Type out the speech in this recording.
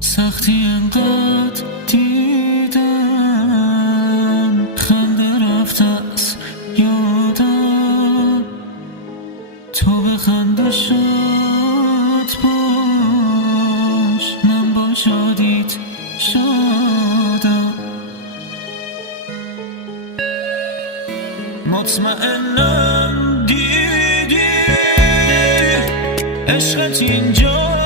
سختی انقدر دیدم، خنده رفت از یادم، تو به خنده شاد باش، من با شادیت شادم. مطمئنم دیدی عشقت اینجا